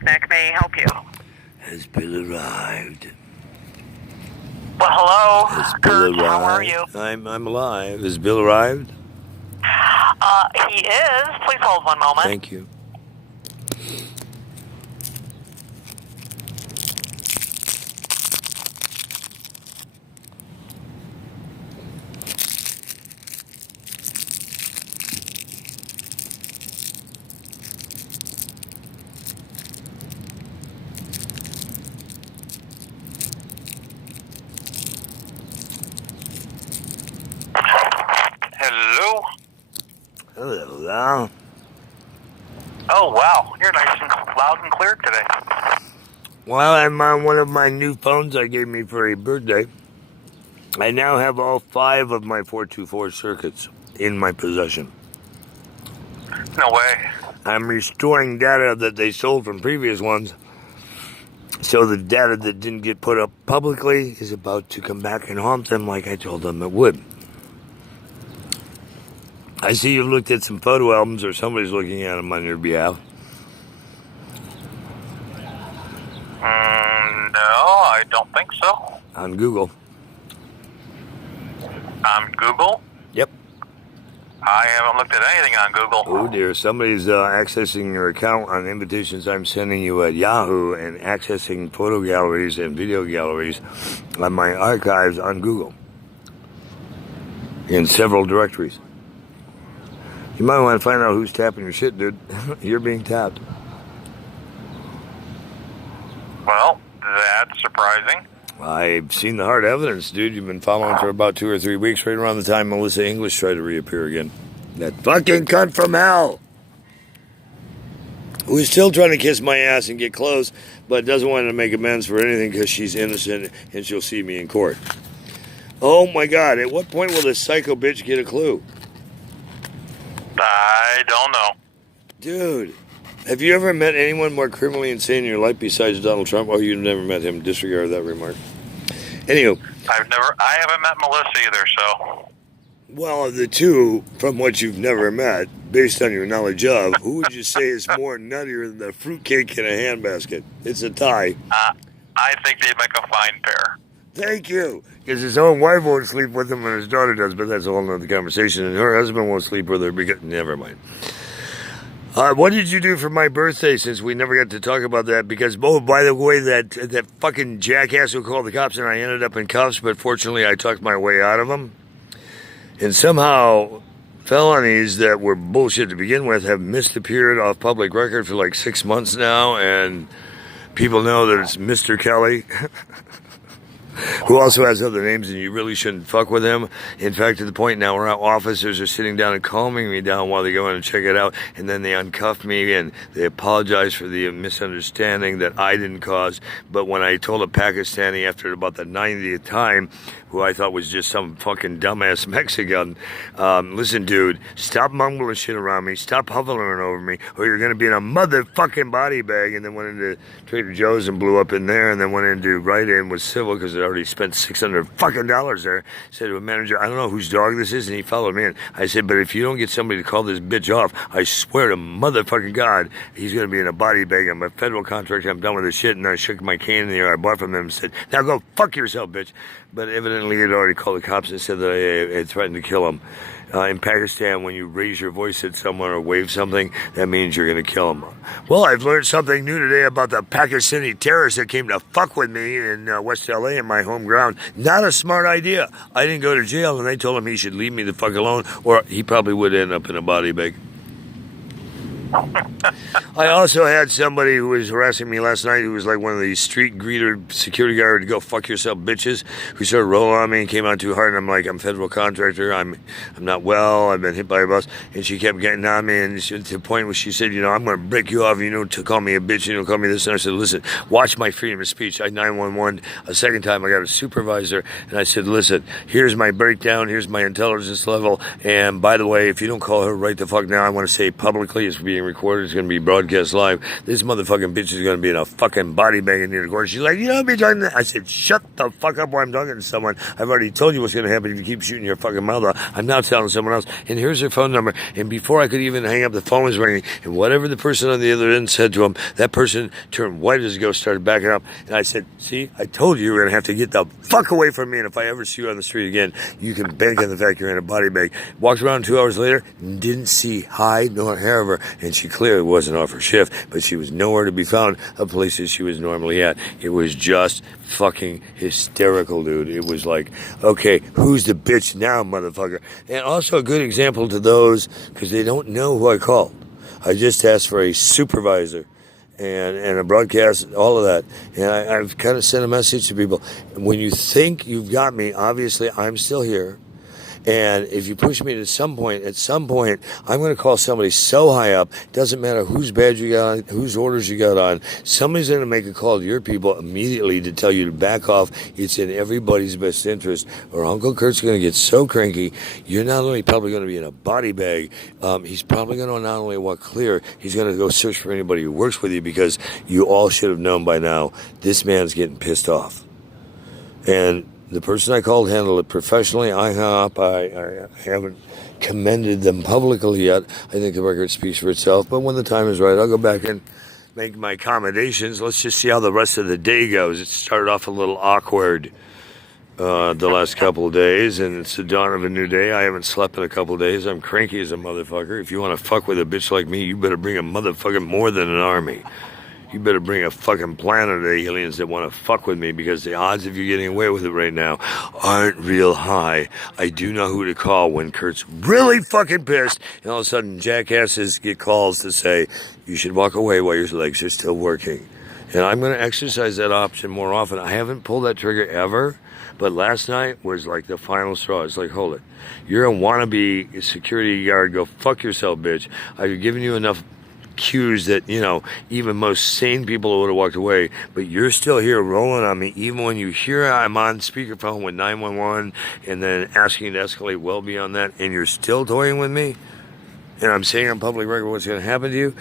Ethnic. May I help you? Has Bill arrived? Well, hello. Has Bill Kurt, arrived? how are you? I'm alive. Has Bill arrived? He is. Please hold one moment. Thank you. Hello. Hello, Al. Oh, wow. You're nice and loud and clear today. Well, I'm on one of my new phones I gave me for a birthday. I now have all 5 of my 424 circuits in my possession. No way. I'm restoring data that they sold from previous ones. So the data that didn't get put up publicly is about to come back and haunt them like I told them it would. I see you've looked at some photo albums, or somebody's looking at them on your behalf. No, I don't think so. On Google. On Google? Yep. I haven't looked at anything on Google. Oh dear, somebody's accessing your account on invitations I'm sending you at Yahoo and accessing photo galleries and video galleries on my archives on Google. In several directories. You might want to find out who's tapping your shit, dude. You're being tapped. Well, that's surprising. I've seen the hard evidence, dude. You've been following for about 2 or 3 weeks, right around the time Melissa English tried to reappear again. That fucking cunt from hell! Who's still trying to kiss my ass and get close, but doesn't want to make amends for anything because she's innocent and she'll see me in court. Oh my God, at what point will this psycho bitch get a clue? I don't know. Dude, have you ever met anyone more criminally insane in your life besides Donald Trump? Oh, you've never met him. Disregard that remark. Anywho. I haven't met Melissa either, so. Well, of the two, from what you've never met, based on your knowledge of, who would you say is more nuttier than the fruitcake in a handbasket? It's a tie. I think they'd make a fine pair. Thank you. Because his own wife won't sleep with him and his daughter does, but that's a whole nother conversation. And her husband won't sleep with her because, never mind. What did you do for my birthday, since we never got to talk about that? Because, oh, by the way, that fucking jackass who called the cops and I ended up in cuffs, but fortunately I talked my way out of them. And somehow, felonies that were bullshit to begin with have misappeared off public record for like 6 months now, and people know that it's Mr. Kelly. Who also has other names, and you really shouldn't fuck with him. In fact, to the point now where our officers are sitting down and calming me down while they go in and check it out, and then they uncuff me and they apologize for the misunderstanding that I didn't cause. But when I told a Pakistani after about the 90th time, who I thought was just some fucking dumbass Mexican, listen, dude, stop mumbling shit around me, stop hovering over me, or you're going to be in a motherfucking body bag. And then went into Trader Joe's and blew up in there, and then went into Rite Aid and was civil because I already spent $600 fucking dollars there. Said to a manager, I don't know whose dog this is, and he followed me in. I said, but if you don't get somebody to call this bitch off, I swear to motherfucking God, he's going to be in a body bag. I'm a federal contractor, I'm done with this shit. And I shook my cane in the air I bought from them and said, now go fuck yourself, bitch. But evidently he had already called the cops and said that I had threatened to kill him. In Pakistan, when you raise your voice at someone or wave something, that means you're going to kill them. Well, I've learned something new today about the Pakistani terrorists that came to fuck with me in West LA in my home ground. Not a smart idea. I didn't go to jail, and they told him he should leave me the fuck alone, or he probably would end up in a body bag. I also had somebody who was harassing me last night who was like one of these street greeter security guard, go fuck yourself bitches, who started rolling on me and came out too hard, and I'm like, I'm a federal contractor, I'm not well, I've been hit by a bus, and she kept getting on me, and to the point where she said, I'm going to break you off, to call me a bitch, call me this, and I said, listen, watch my freedom of speech. I 911 a second time, I got a supervisor, and I said, listen, here's my breakdown, here's my intelligence level, and by the way, if you don't call her right the fuck now, I want to say publicly, it's being being recorded. It's going to be broadcast live. This motherfucking bitch is going to be in a fucking body bag near the corner. She's like, you don't be talking to... I said, shut the fuck up while I'm talking to someone. I've already told you what's going to happen if you keep shooting your fucking mouth off. I'm now telling someone else. And here's her phone number. And before I could even hang up, the phone was ringing. And whatever the person on the other end said to him, that person turned white as a ghost, started backing up. And I said, see, I told you were going to have to get the fuck away from me. And if I ever see you on the street again, you can bank on the fact you're in a body bag. Walked around 2 hours later, didn't see hide nor hair of her. And she clearly wasn't off her shift, but she was nowhere to be found of places she was normally at. It was just fucking hysterical, dude. It was like, okay, who's the bitch now, motherfucker? And also a good example to those, because they don't know who I called. I just asked for a supervisor and a broadcast, all of that. And I've kind of sent a message to people. When you think you've got me, obviously I'm still here. And if you push me to some point, at some point, I'm going to call somebody so high up, doesn't matter whose badge you got on, whose orders you got on, somebody's going to make a call to your people immediately to tell you to back off. It's in everybody's best interest, or Uncle Kurt's going to get so cranky, you're not only probably going to be in a body bag, he's probably going to not only walk clear, he's going to go search for anybody who works with you, because you all should have known by now, this man's getting pissed off. And the person I called handled it professionally. I hung up. I haven't commended them publicly yet. I think the record speaks for itself. But when the time is right, I'll go back and make my accommodations. Let's just see how the rest of the day goes. It started off a little awkward the last couple of days, and it's the dawn of a new day. I haven't slept in a couple of days. I'm cranky as a motherfucker. If you want to fuck with a bitch like me, you better bring a motherfucking more than an army. You better bring a fucking planet of aliens that want to fuck with me, because the odds of you getting away with it right now aren't real high. I do know who to call when Kurt's really fucking pissed, and all of a sudden jackasses get calls to say, you should walk away while your legs are still working. And I'm going to exercise that option more often. I haven't pulled that trigger ever, but last night was like the final straw. It's like, hold it. You're a wannabe security guard. Go fuck yourself, bitch. I've given you enough cues that, you know, even most sane people would have walked away, but you're still here rolling on me, even when you hear I'm on speakerphone with 911 and then asking to escalate well beyond that, and you're still toying with me, and I'm saying on public record what's going to happen to you.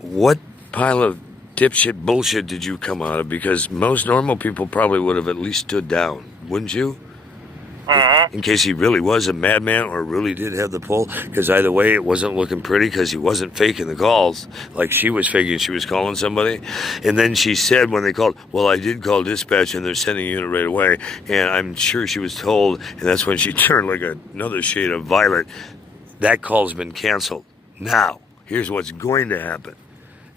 What pile of dipshit bullshit did you come out of? Because most normal people probably would have at least stood down, wouldn't you? In case he really was a madman or really did have the pull, because either way it wasn't looking pretty, because he wasn't faking the calls like she was faking. She was calling somebody, and then she said when they called, well, I did call dispatch and they're sending a unit right away. And I'm sure she was told, and that's when she turned like another shade of violet, that call's been canceled. Now here's what's going to happen.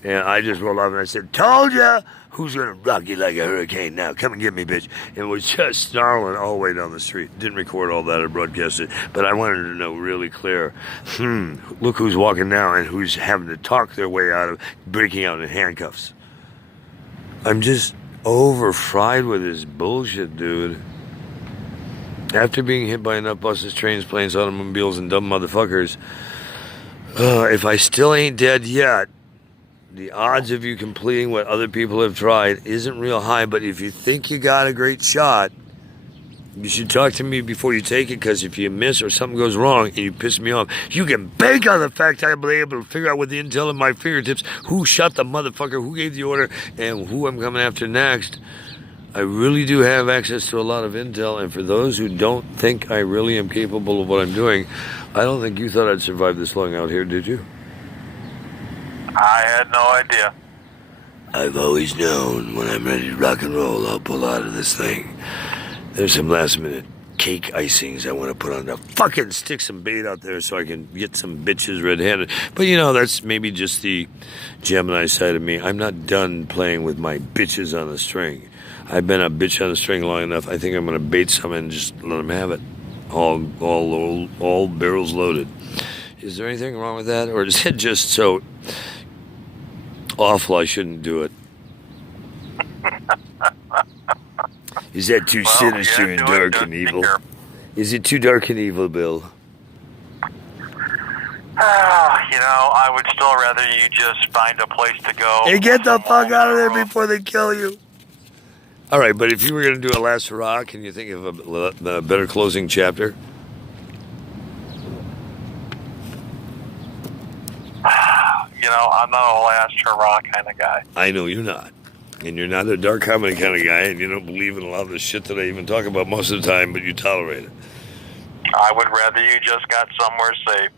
And I just rolled off and I said, told ya! Who's going to rock you like a hurricane now? Come and get me, bitch. And was just snarling all the way down the street. Didn't record all that or broadcast it, but I wanted to know really clear, look who's walking now and who's having to talk their way out of breaking out in handcuffs. I'm just over-fried with this bullshit, dude. After being hit by enough buses, trains, planes, automobiles, and dumb motherfuckers, if I still ain't dead yet, the odds of you completing what other people have tried isn't real high, but if you think you got a great shot, you should talk to me before you take it, because if you miss or something goes wrong and you piss me off, you can bank on the fact I'll be able to figure out with the intel at my fingertips who shot the motherfucker, who gave the order, and who I'm coming after next. I really do have access to a lot of intel, and for those who don't think I really am capable of what I'm doing, I don't think you thought I'd survive this long out here, did you? I had no idea. I've always known when I'm ready to rock and roll, I'll pull out of this thing. There's some last minute cake icings I want to put on to fucking stick some bait out there so I can get some bitches red-handed. But you know, that's maybe just the Gemini side of me. I'm not done playing with my bitches on a string. I've been a bitch on a string long enough. I think I'm going to bait some and just let them have it. All barrels loaded. Is there anything wrong with that? Or is it just so awful I shouldn't do it? Is that too sinister and dark and evil? Is it too dark and evil, Bill? I would still rather you just find a place to go. Hey, get the fuck out of there before they kill you. All right, but if you were going to do a last hurrah, can you think of a better closing chapter? I'm not a last hurrah kind of guy. I know you're not. And you're not a dark comedy kind of guy, and you don't believe in a lot of the shit that I even talk about most of the time, but you tolerate it. I would rather you just got somewhere safe.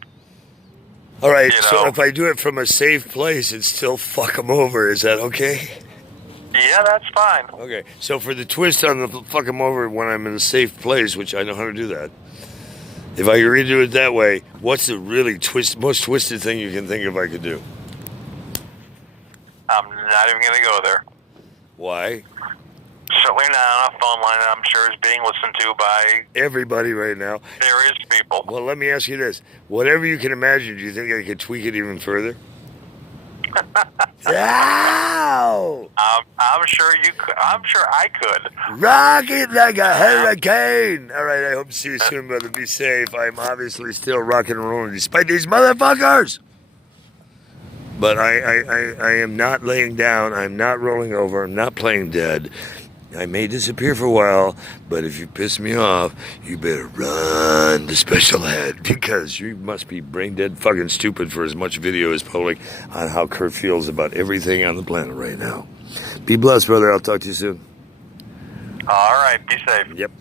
All right, You so know. if I do it from a safe place and still fuck them over, is that okay? Yeah, that's fine. Okay, so for the twist on the fuck them over when I'm in a safe place, which I know how to do that, if I could redo it that way, what's the really most twisted thing you can think of I could do? I'm not even going to go there. Why? Certainly not on a phone line that I'm sure is being listened to by Everybody right now. various people. Well, let me ask you this. Whatever you can imagine, do you think I could tweak it even further? Ow! I'm sure you could. I'm sure I could. Rock it like a hurricane! All right, I hope to see you soon, brother. Be safe. I'm obviously still rocking and rolling despite these motherfuckers! But I am not laying down. I'm not rolling over. I'm not playing dead. I may disappear for a while, but if you piss me off, you better run to special ed, because you must be brain dead fucking stupid for as much video as public on how Kurt feels about everything on the planet right now. Be blessed, brother. I'll talk to you soon. All right, be safe. Yep.